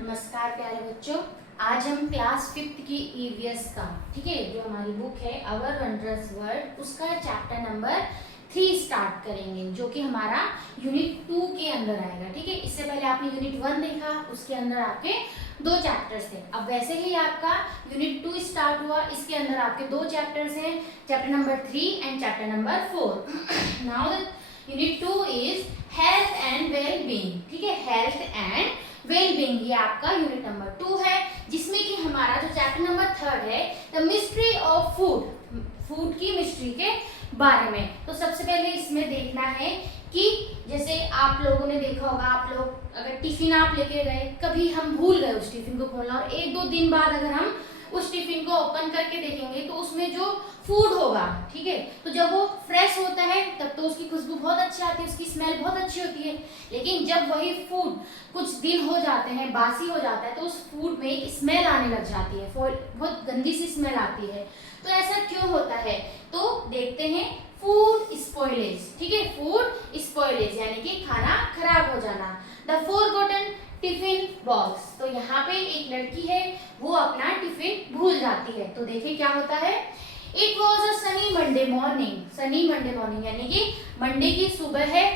नमस्कार प्यारे बच्चों। आज हम क्लास 5th की ईवीएस का, ठीक है, जो हमारी बुक है आवर वंडरस वर्ल्ड, उसका चैप्टर नंबर 3 स्टार्ट करेंगे, जो कि हमारा यूनिट 2 के अंदर आएगा। ठीक है, इससे पहले आपने यूनिट 1 देखा, उसके अंदर आपके 2 चैप्टर्स थे। अब वैसे ही आपका यूनिट 2 स्टार्ट हुआ, इसके अंदर आपके 2 चैप्टर्स हैं, chapter number 3 and chapter number 4। Now the unit 2 is health and well being. ठीक है, हेल्थ एंड वेल बीइंग, ये आपका यूनिट नंबर 2 है, जिसमें कि हमारा जो चैप्टर नंबर 3 है, the mystery of food, food की मिस्ट्री के बारे में। तो सबसे पहले इसमें देखना है कि जैसे आप लोगों ने देखा होगा, आप लोग अगर टिफिन आप लेके गए, कभी हम भूल गए उस टिफिन को खोलना, और 1-2 दिन बाद अगर हम उस टिफिन को ओपन करके देखेंगे तो उसमें जो फूड होगा, ठीक है, तो जब वो फ्रेश होता है तब तो उसकी खुशबू बहुत अच्छी आती है, उसकी स्मेल बहुत अच्छी होती है। लेकिन जब वही फूड कुछ दिन हो जाते हैं, बासी हो जाता है, तो उस फूड में एक स्मेल आने लग जाती है, बहुत गंदी सी स्मेल आती है। तो ऐसा क्यों होता है? तो देखते हैं, फूड स्पॉइलेज। ठीक है, फूड स्पॉइलेज यानी कि खाना खराब हो जाना। द फॉरगॉटन टिफिन बॉक्स, तो यहाँ पे एक लड़की है, वो अपना टिफिन भूल जाती है। तो देखिए क्या होता है। It was a Sunny Monday morning, Sunny Monday morning यानी कि मंडे की सुबह है।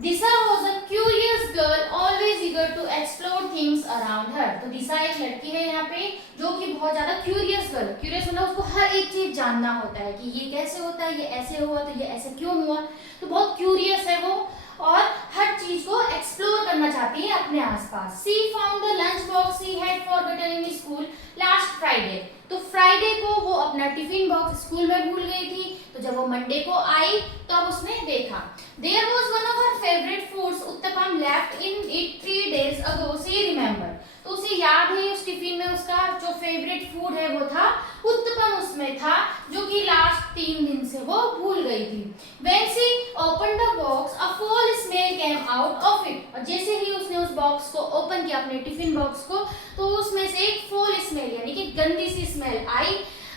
दिशा was a curious girl, always eager to explore things around her। तो दिशा एक लड़की है यहाँ पे, जो कि बहुत ज्यादा क्यूरियस गर्ल, क्यूरियस मतलब उसको हर एक चीज जानना होता है कि ये कैसे होता है, ये ऐसे हुआ तो ये ऐसे क्यों हुआ। तो बहुत क्यूरियस है वो, और हर चीज को एक्सप्लोर करना चाहती है अपने आसपास। She found the lunch box she had forgotten in school last Friday। तो फ्राइडे को वो अपना टिफिन बॉक्स स्कूल में भूल गई थी। तो जब वो मंडे को आई तो अब उसने देखा, there was one of her favourite foods uttapam left in it 3 days ago, she remember. तो उसे याद है उस टिफिन में उसका जो फेवरेट फूड है वो था उत्तपम, उसमें था, जो कि लास्ट 3 दिन से वो भूल गई थी। When she opened the box, a foul smell came out of it। और जैसे ही उसने उस बॉक्स को ओपन किया, अपने टिफिन बॉक्स को, तो उसमें से एक फोल स्मेल यानी कि गंदी सी स्मेल आई।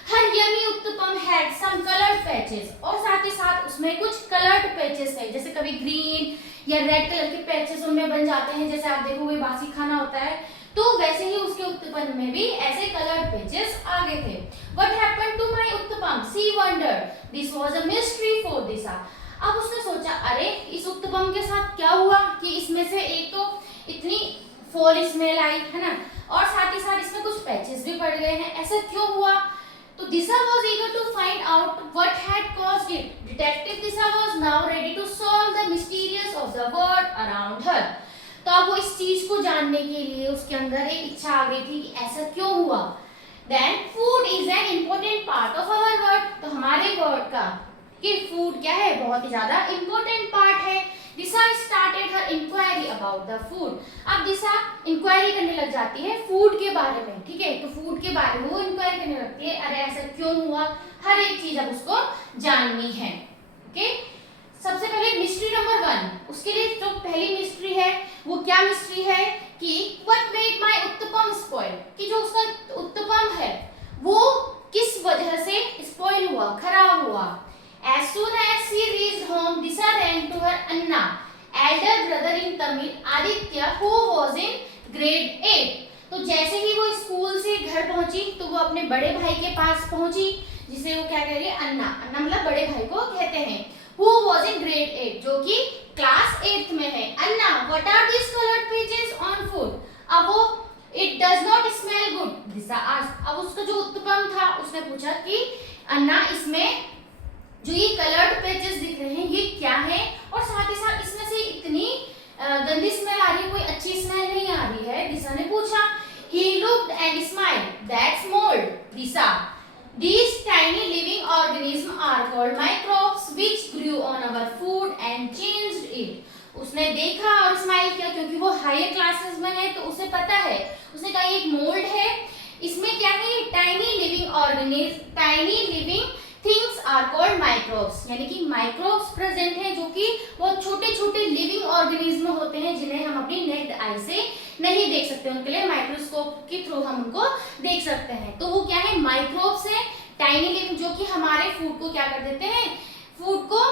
Her yummy uttapam had some coloured patches, और साथ ही साथ उसमें कुछ कलर्ड पैचेस है, जैसे कभी ग्रीन या रेड कलर के पैचेस उनमें बन जाते हैं, जैसे आप देखोगे बासी खाना होता है, तो वैसे ही उसके उत्तपम में भी ऐसे कलर्ड पैचेस आ गए थे। What happened to my uttapam? She wondered. This was a mystery for दिशा। अब उसने सोचा, अरे इस उत्तपम के साथ क्या हुआ कि इसमें से एक तो इतनी फोल स्मेल आई है ना, और साथ ही साथ इसमें कुछ पैचेस भी पड़ गए हैं, ऐसा क्यों हुआ? तो दिशा was eager to find out what had caused it। Detective Disha was now ready to solve the mysterious of the world around her। तो अब वो इस चीज को जानने के लिए उसके अंदर एक इच्छा आ गई थी कि ऐसा क्यों हुआ। Then food is an important part of our world। तो हमारे वर्ड का कि फूड क्या है, बहुत ही ज्यादा इम्पोर्टेंट पार्ट है। Disha started her inquiry about the food. अब दिशा इंक्वायरी करने लग जाती है फूड के बारे में। ठीक है, तो फूड के बारे में वो इंक्वायरी करने लगती है, अरे ऐसा क्यों हुआ, हर एक चीज अब उसको जाननी है। ओके, सबसे पहले मिस्ट्री नंबर 1, उसके लिए जो पहली मिस्ट्री है वो क्या मिस्ट्री है कि what made my uttapam spoil, कि जो उसका उत्तपम है वो किस वजह से स्पॉइल हुआ, खराब हुआ। As soon as she reached home, Disha ran to her Anna, elder brother in Tamil, Aditya, who was in grade 8। तो जैसे ही वो स्कूल से घर पहुंची तो वो अपने बड़े भाई के पास पहुंची, जिसे वो क्या कह रही है, अन्ना। अन्ना मतलब बड़े भाई को कहते हैं। Who was in grade 8, जो कि क्लास 8th में है। अन्ना, what are these colored pages on food? अब वो it does not smell good, Disha asked। अब उसका जो उत्तपम था उसने पूछा कि अन्ना, इसमें जो ये कलर्ड पैचेस दिख रहे हैं ये क्या है, और साथ ही साथ इसमें से इतनी गंदी स्मेल आ रही है, कोई अच्छी स्मेल नहीं आ रही है, दिशा ने पूछा। He looked and smiled. That's mold, Disha. These tiny living organisms are called microbes which grew on our food and changed it। उसने देखा और स्माइल किया, क्योंकि वो हायर क्लासेस में है तो उसे पता है। उसने कहा एक मोल्ड है, इसमें क्या है, tiny living organism, tiny living things are called microbes, यानी कि माइक्रोब्स प्रेजेंट हैं, जो कि बहुत छोटे छोटे लिविंग ऑर्गेनिज्म होते हैं, जिन्हें हम अपनी नेक्ड आई से नहीं देख सकते, उनके लिए माइक्रोस्कोप के थ्रू हम उनको देख सकते हैं। तो वो क्या है, माइक्रोब्स है, टाइनी लिविंग, जो कि हमारे फूड को क्या कर देते हैं, फूड को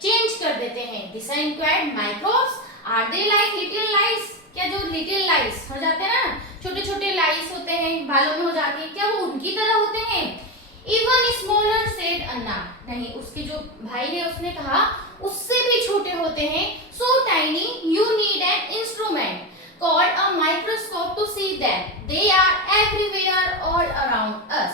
चेंज कर देते हैं। Disha inquired, microbes are they like little lice, क्या जो लिटिल लाइस हो जाते हैं ना, छोटे छोटे लाइस होते हैं, बालों में हो जाती है, क्या वो उनकी तरह होते हैं? इवन स्मॉलर सेड अन्ना, नहीं, उसके जो भाई है उसने कहा उससे भी छोटे होते हैं। So tiny U need an instrument called a microscope to see them. They are everywhere all around us.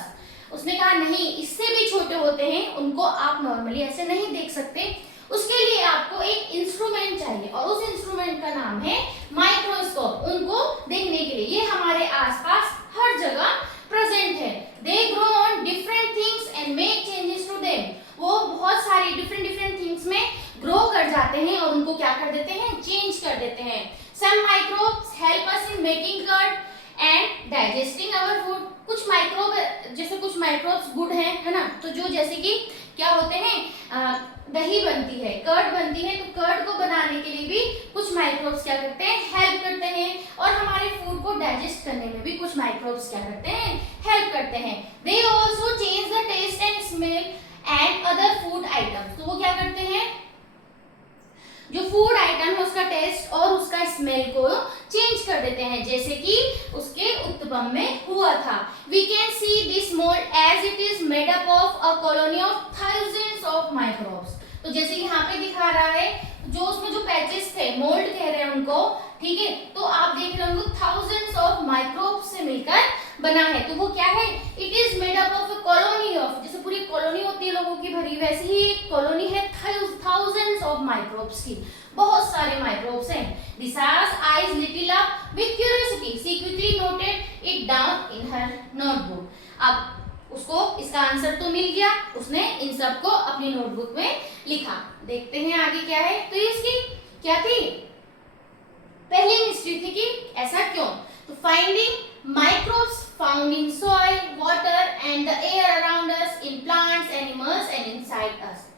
उसने कहा नहीं, इससे भी छोटे होते हैं, उनको आप नॉर्मली ऐसे नहीं देख सकते, उसके लिए आपको एक इंस्ट्रूमेंट चाहिए और उस इंस्ट्रूमेंट का नाम है माइक्रोस्कोप। उनको देखने के लिए ये हमारे आसपास हर जगह प्रेजेंट है। They grow on different things and make changes to them. वो बहुत सारी डिफरेंट थिंग्स में ग्रो कर जाते हैं और उनको क्या कर देते हैं? चेंज कर देते हैं। Some microbes help us in making curd and digesting our food. कुछ माइक्रोब, जैसे कुछ माइक्रोब्स गुड हैं, है ना, तो जो जैसे कि क्या होते हैं, दही बनती है, कर्ड बनती है, तो कर्ड को बनाने के लिए भी कुछ माइक्रोब्स क्या करते हैं? हेल्प करते हैं। और हमारे फूड को डाइजेस्ट करने में भी कुछ माइक्रोब्स क्या करते हैं? हेल्प करते हैं। They also change the taste and smell and other food items. तो वो क्या करते हैं? जो फूड आइटम है उसका टेस्ट और उसका स्मेल को चेंज कर देते हैं, जैसे कि उसके उत्तपम में हुआ था। We can see this mold as it is made up of a colony of thousands of microbes. तो जैसे यहाँ पे दिखा रहा है, जो उसमें जो पैचेस थे, मोल्ड कह रहे हैं उनको, ठीक है, तो आप देख रहे होंगे थाउजेंड्स ऑफ माइक्रोब्स से मिलकर बना है। तो वो क्या है? It is made up of a colony of, जैसे पूरी कॉलोनी होती है लोगों की भरी, वैसे ही एक कॉलोनी है थाउजेंड्स ऑफ माइक्रोब्स की, बहुत सारे माइक्रोब्स हैं। Lisa's eyes lit up with curiosity. She quickly noted it down in her notebook. अब उसको इसका आंसर तो मिल गया, उसने इन सबको अपनी नोटबुक में लिखा। देखते हैं आगे क्या है। तो ये इसकी क्या थी? पहली मिस्ट्री थी कि ऐसा क्यों। तो finding microbes found in soil, water and the air around us, in plants, animals and inside us.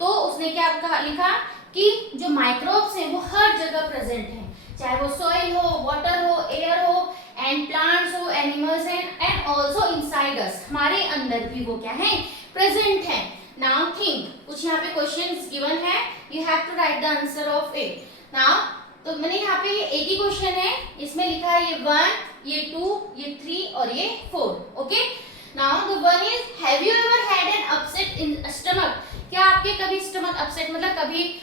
तो उसने क्या कहा, लिखा कि जो माइक्रोब्स हैं वो हर जगह प्रेजेंट हैं, चाहे वो सॉइल हो, वाटर हो, एयर हो, एंड प्लांट्स हो, animals and also inside us, हमारे अंदर भी वो क्या है? प्रेजेंट है। नाउ थिंक, कुछ यहाँ पे क्वेश्चंस गिवन है, you have to write the answer of it. Now तो मैंने यहाँ पे ये एक ही क्वेश्चन है, इसमें लिखा है ये 1, ये 2, ये 3 और ये 4। Okay, now the one is, have you ever had an upset in stomach? क्या आपके कभी स्टमक अपसेट, मतलब कभी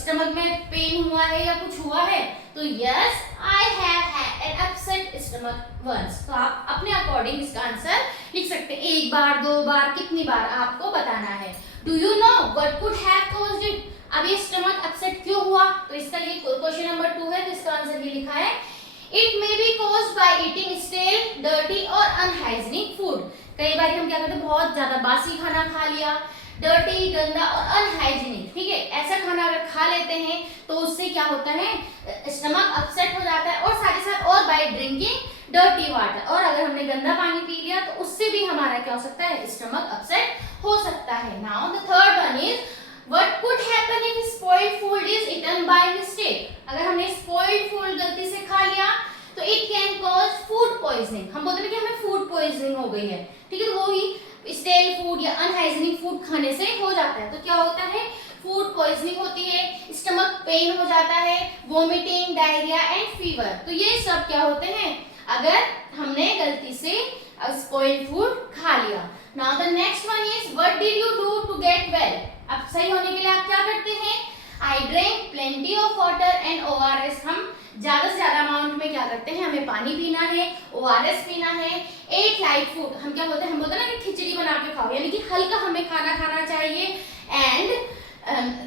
स्टमक में पेन हुआ है या कुछ हुआ है? तो yes, I have had an upset stomach once. तो आप अपने अकॉर्डिंग इसका आंसर लिख सकते हैं, एक बार, 2 बार, कितनी बार आपको बताना है। Do you know what could have caused it? अब ये स्टमक अपसेट क्यों हुआ? तो इसका ये क्वेश्चन नंबर 2 है, तो इसका आंसर ये लिखा है, it may be caused by eating stale, dirty और अनहाइजीनिक फूड। कई बार हम क्या करते हैं, बहुत ज्यादा बासी खाना खा लिया, डर्टी, गंदा और अनहाइजीनिक, ठीक है, ऐसा खाना अगर खा लेते हैं तो उससे क्या होता है? स्टमक अपसेट हो जाता है। और साथ ही साथ और बाय ड्रिंकिंग डर्टी वाटर, और अगर हमने गंदा पानी पी लिया तो उससे भी हमारा क्या हो सकता है? स्टमक अपसेट हो सकता है। Now the third one is, What could happen if spoiled food is eaten by mistake? अगर हमने spoiled food गलती से खा लिया तो it can cause food poisoning. हम बोलते हैं कि हमें food poisoning हो गई है, ठीक है, तो वो ही stale food या unhygienic food खाने से हो जाता है। तो क्या होता है? food poisoning होती है, stomach pain हो जाता है, vomiting, diarrhea and fever। तो ये सब क्या होते हैं? अगर हमने गलती से spoiled food खा लिया। Now the next one is, what did you do to get well? अब सही होने के लिए आप क्या करते हैं? I drank plenty of water and ORS। हम ज्यादा से ज्यादा अमाउंट में क्या करते हैं? हमें पानी पीना है, ORS पीना है। Ate light food, हम क्या बोलते हैं? हम बोलते हैं ना कि खिचड़ी बना के खाओ, यानी कि हल्का हमें खाना खाना चाहिए। And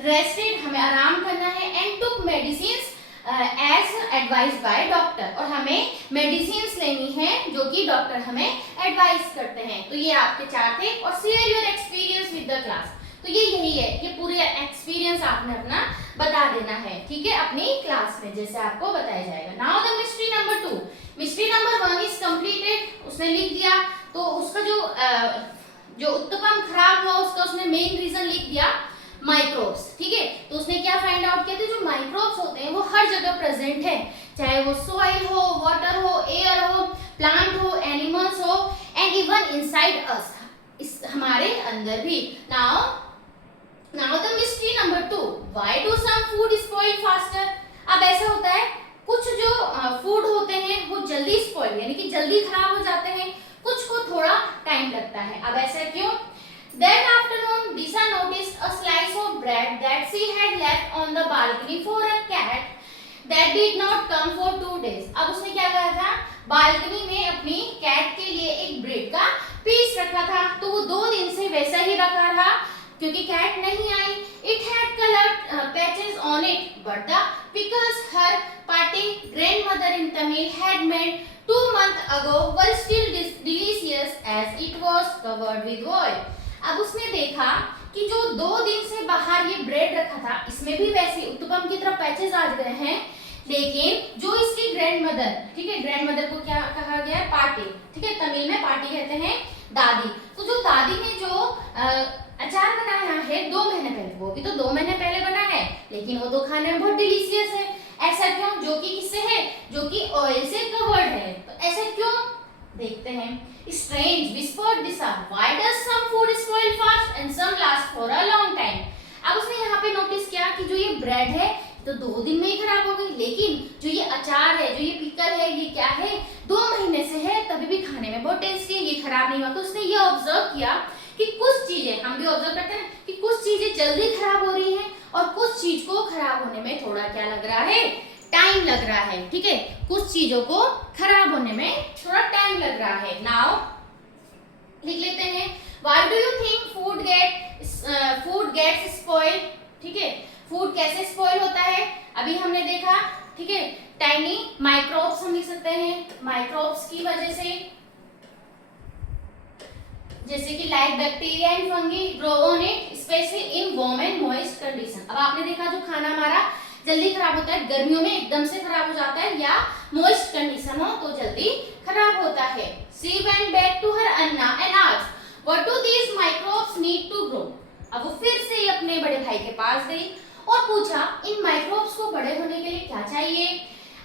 rested, हमें आराम करना है। And took medicines as advised by doctor, और हमें मेडिसिन लेनी है जो कि डॉक्टर हमें एडवाइस करते हैं। तो ये आपके 4 थे। और share your experience with the class, तो ये यही है, ये पूरे एक्सपीरियंस आपने अपना बता देना है, ठीक है, अपनी क्लास में जैसे आपको बताया जाएगा। Now the mystery number 2। Mystery number 1 is completed, उसने लिख दिया। तो उसका जो उत्तपम खराब हुआ उसका उसने मेन रीजन लिख दिया, माइक्रोब्स, ठीक है। तो उसने क्या फाइंड आउट किया था? जो माइक्रोब्स होते हैं वो हर जगह प्रेजेंट है, चाहे वो सॉइल हो, वाटर हो, एयर हो, प्लांट हो, एनिमल्स हो, एंड इवन इनसाइड अस, इस हमारे अंदर भी। Now the mystery number 2, why do some food spoil faster? अब ऐसा होता है, कुछ जो फूड जल्दी खराब हो जाते हैं, कुछ को थोड़ा टाइम लगता है। अब ऐसा क्यों? That afternoon, Disha noticed a slice of bread that she had left on the balcony for a cat that did not come for 2 days. अब उसने क्या कहा था? बालकनी में अपनी कैट के लिए एक ब्रेड का पीस रखा था, तो वो 2 दिन से वैसा ही रखा रहा क्योंकि कैट नहीं आई। It had colored patches on it, but the pickles her parting grandmother in Tamil had made 2 months ago were still delicious as it was covered with oil. अब उसने देखा कि जो 2 दिन से बाहर ये ब्रेड रखा था, इसमें भी वैसे उत्तपम की तरह पैचेस आ गए हैं, लेकिन जो इसकी ग्रैंडमदर, ठीक है, ग्रैंडमदर को क्या कहा गया है? पार्टी, ठीक है, तमिल में पार्टी कहते हैं दादी। तो जो दादी ने जो अचार बनाया है 2 महीने पहले, वो भी तो 2 महीने पहले बना है, लेकिन वो तो खाने में बहुत डिलीशियस है। ऐसा क्यों? जो कि किससे है? जो कि ऑयल से कवर्ड है। तो ऐसा क्यों? देखते हैं। Strange, whispered Disha. Why does some food spoil fast and some last for a long time? अब उसने यहाँ पे नोटिस किया कि जो ये ब्रेड है तो 2 दिन में ही खराब हो गई, लेकिन जो ये अचार है, जो ये पिकल है, ये क्या है? 2 महीने से है, तभी भी खाने में बहुत टेस्टी है, ये खराब नहीं हुआ। तो उसने ये ऑब्जर्व किया कि कुछ चीजें, हम भी ऑब्जर्व करते हैं कि कुछ चीजें जल्दी खराब हो रही हैं और कुछ चीज को खराब होने में थोड़ा क्या लग रहा है? टाइम लग रहा है, ठीक है, कुछ चीजों को खराब होने में थोड़ा टाइम लग रहा है। नाउ लिख लेते हैं, why do you think food gets spoil? ठीक है, फूड कैसे स्पॉइल होता है अभी हमने देखा, ठीक है, टाइनी माइक्रोब्स हम लिख सकते हैं, माइक्रोब्स की वजह से, जैसे कि like bacteria and fungi grow on it specially in warm and moist condition. अब आपने देखा जो खाना हमारा जल्दी खराब होता है, गर्मियों में एकदम से खराब हो जाता है, या मॉइस्ट कंडीशन हो तो जल्दी खराब होता है। She went back to her Anna and asked, "What do these microbes need to grow?" अब वो फिर से अपने बड़े भाई के पास गई और पूछा, इन माइक्रोब्स को बड़े होने के लिए क्या चाहिए?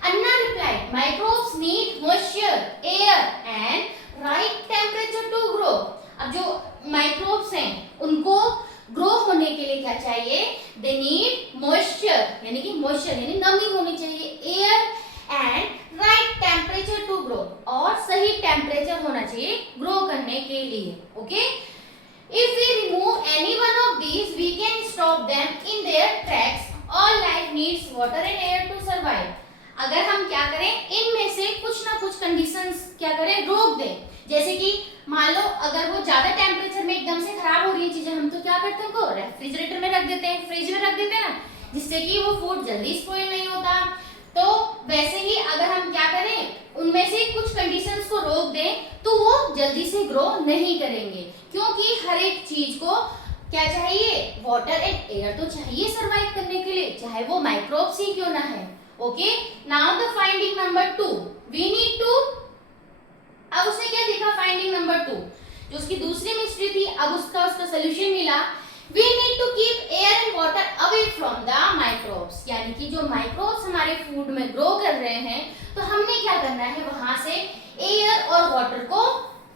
Anna replied, "Microbes need moisture, air and right temperature to grow." अब जो माइक्रोब्स हैं उनको ग्रो होने के लिए क्या चाहिए? दे नीड मॉइस्चर, यानी कि मॉइस्चर यानी नमी होनी चाहिए, air and right temperature to grow, और सही टेम्परेचर होना चाहिए ग्रो करने के लिए। Okay, if we remove any one of these we can stop them in their tracks. All life needs water and air to survive. अगर हम क्या करें, इनमें से कुछ ना कुछ कंडीशंस क्या करें, रोक दें। जैसे कि मान लो अगर वो ज्यादा टेम्परेचर में एकदम से खराब हो रही है चीजें, हम तो क्या करते हैं, उनको रेफ्रिजरेटर में रख देते हैं, फ्रिज में रख देते हैं ना, जिससे कि वो फूड जल्दी स्पॉइल नहीं होता। तो वैसे ही अगर हम क्या करें, उनमें से कुछ कंडीशंस को रोक दें तो वो जल्दी से ग्रो नहीं करेंगे, क्योंकि हर एक चीज को क्या चाहिए? वाटर एंड एयर तो चाहिए सर्वाइव करने के लिए, चाहे वो माइक्रोब्स ही क्यों ना है। Okay, now the finding number 2, we need to. अब उसने क्या देखा? फाइंडिंग नंबर 2 जो उसकी दूसरी मिस्ट्री थी, अब उसका सोल्यूशन मिला। We need to keep air and water away from the microbes, यानी कि जो माइक्रोब्स हमारे फूड में ग्रो कर रहे हैं, तो हमने क्या करना है, वहां से एयर और वाटर को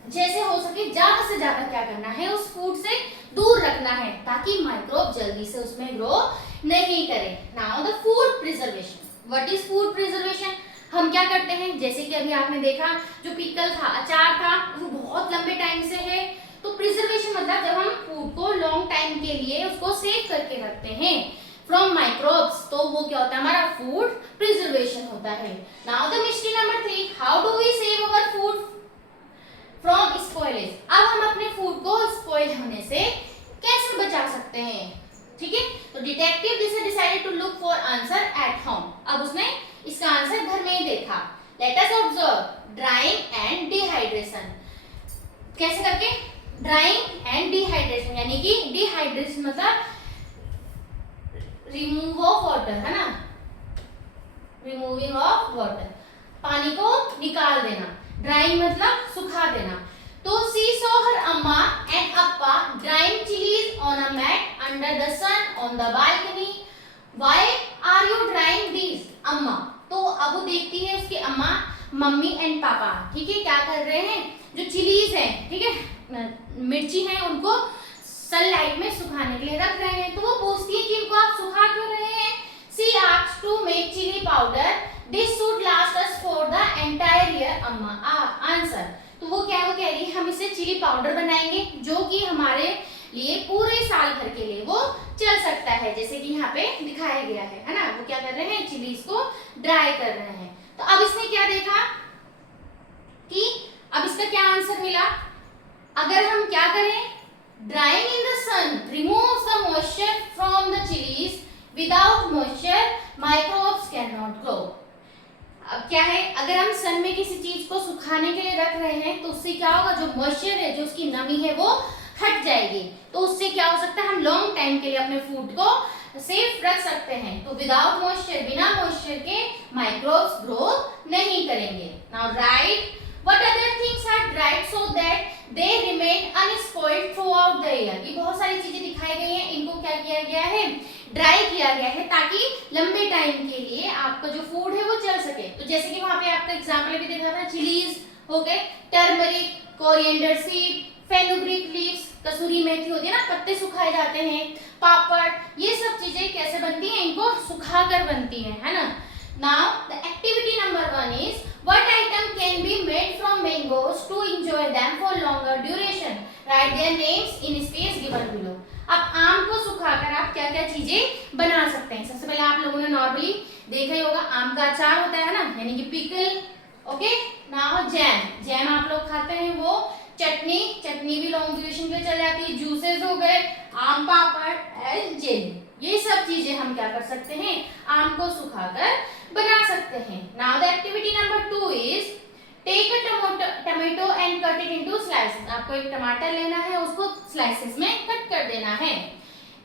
जैसे हो सके ज्यादा से ज्यादा क्या करना है, उस फूड से दूर रखना है, ताकि माइक्रोब जल्दी से उसमें ग्रो नहीं करे। Now the food preservation. What is food preservation? हम क्या करते हैं, जैसे कि अभी आपने देखा जो पिकल था, अचार था, वो बहुत लंबे टाइम से है, तो प्रिजर्वेशन मतलब जब हम फूड को लॉन्ग टाइम के लिए उसको सेव करके रखते हैं फ्रॉम माइक्रोब्स, तो वो क्या होता है, हमारा फूड प्रिजर्वेशन होता है। Now the mystery number 3, how do we save our food from spoilage. अब हम अपने फूड को स्पॉइल होने से कैसे बचा सकते हैं, ठीक है। तो detective this decided to look for answer at home. अब उसने इसका आंसर घर में ही देखा। Let us observe drying and dehydration. कैसे करके? ड्राइंग एंड डिहाइड्रेशन, यानी कि डिहाइड्रेशन मतलब रिमूव ऑफ वाटर, है ना, रिमूविंग ऑफ वाटर, पानी को निकाल देना। ड्राइंग मतलब सुखा देना। तो सी saw her amma and appa drying chillies on a mat under the sun on the balcony. Why are you drying these? Amma, तो अब वो देखती है उसकी अम्मा, मम्मी एंड पापा, ठीक है, क्या कर रहे हैं, जो चिलीज है, ठीक है, मिर्ची है, उनको सनलाइट में सुखाने के लिए रख रहे हैं। तो वो पूछती है कि इनको आप सुखा क्यों रहे हैं? She asks to make chilli powder, this should last us for the entire year. Amma answer. तो वो क्या वो कह रही है हम इससे चिली पाउडर बनाएंगे जो कि हमारे लिए पूरे साल भर के लिए वो चल सकता है, जैसे कि यहाँ पे दिखाया गया है ना। वो क्या कर रहे हैं, चिलीज को ड्राई कर रहे हैं। तो अब इसने क्या देखा कि अब इसका क्या आंसर मिला, अगर हम क्या करें, drying in the sun removes the moisture from the chillies, without moisture microbes can not grow. अब क्या है, अगर हम सन में किसी चीज को सुखाने के लिए रख रहे हैं तो उससे क्या होगा, जो मॉइस्चर है, जो उसकी नमी है वो हट जाएगी। तो उससे क्या हो सकता है, हम लॉन्ग टाइम के लिए अपने फूड को सेफ रख सकते हैं। तो विदाउट मॉइस्चर, बिना मॉइस्चर के माइक्रोब्स ग्रो नहीं करेंगे। Now write what other things are dried so that they remain unspoiled throughout the year. ये बहुत सारी चीजें दिखाई गई हैं, इनको क्या किया गया है, ड्राई किया गया है ताकि लंबे टाइम के लिए आपका जो फूड है वो चल सके। तो जैसे कि वहां पे आपका एग्जांपल भी देखा था, चिलीज हो गए, turmeric, coriander seed, fenugreek leaves, kasuri methi होती है ना, पत्ते सुखाए जाते हैं, पापड़, ये सब चीजें कैसे बनती हैं, इनको सुखाकर बनती हैं, है ना। Now the activity number 1 is what item can be made from mangoes to enjoy them for longer duration, write their names in space given below. अब आम को सुखाकर आप क्या क्या चीजें बना सकते हैं। सबसे पहले आप लोगों ने नॉर्मली देखा ही होगा, आम का अचार होता है ना, यानी कि pickle. Okay, now jam, jam आप लोग खाते हैं, वो चटनी, चटनी भी लॉन्ग ड्यूरेशन के लिए चल जाती है, जूसेस हो गए, आम पापड़ एंड जेली, ये सब चीजें हम क्या कर सकते हैं, आम को सुखाकर बना सकते हैं। Now the activity number 2 is take a tomato and cut it into slices. आपको एक टमाटर लेना है, उसको स्लाइसेस में कट कर देना है।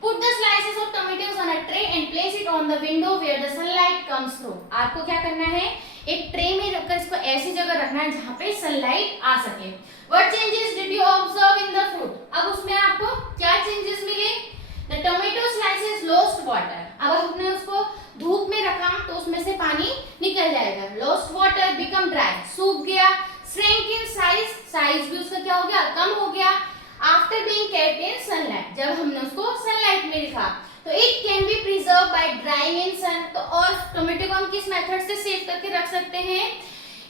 Put the slices of tomatoes on a tray and place it on the window where the sunlight comes through. आपको क्या करना है, एक ट्रे में रखकर इसको ऐसी जगह रखना है जहां पे सनलाइट आ सके। What changes did you observe in the fruit? अब उसमें आपको क्या चेंजेस मिले, the tomato slices lost water. अब हमने उसको धूप में रखा तो उसमें से पानी निकल जाएगा, लॉस्ट वाटर, बिकम ड्राई, सूख गया, श्रिंक इन साइज, साइज भी उसका क्या हो गया, कम हो गया। After being kept in sunlight, जब हमने उसको सनलाइट में रखा तो it can be preserve by drying in sun. तो और टोमेटो को हम किस मेथड से सेव करके रख सकते हैं,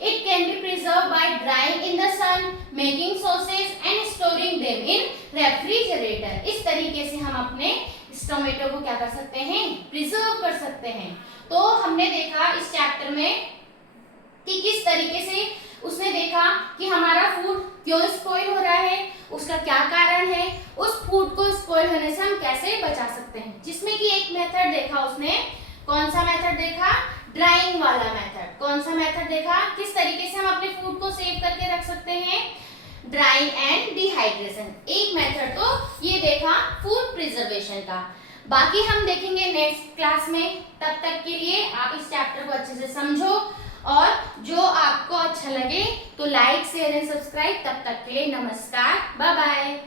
it can be preserve by drying in the sun, making sauces and storing them in refrigerator. इस तरीके से हम अपने इस टोमेटो को क्या कर सकते हैं, प्रिजर्व कर सकते हैं। तो हमने देखा इस चैप्टर में कि किस तरीके से उसने देखा कि हमारा फूड क्यों स्पॉइल हो रहा है, उसका क्या कारण है, उस फूड को स्पॉइल होने से हम कैसे बचा सकते हैं। जिसमें कि एक मेथड देखा उसने, कौन सा मेथड देखा, ड्राइंग वाला मेथड। कौन सा मेथड देखा, किस तरीके से हम अपने फूड को सेव करके रख सकते हैं, ड्राइंग एंड डिहाइड्रेशन। एक मेथड तो ये देखा फूड प्रिजर्वेशन का, बाकी हम देखेंगे नेक्स्ट क्लास में। तब तक के लिए आप इस चैप्टर को अच्छे से समझो और जो आपको अच्छा लगे तो लाइक शेयर एंड सब्सक्राइब। तब तक के लिए नमस्कार, बाय बाय।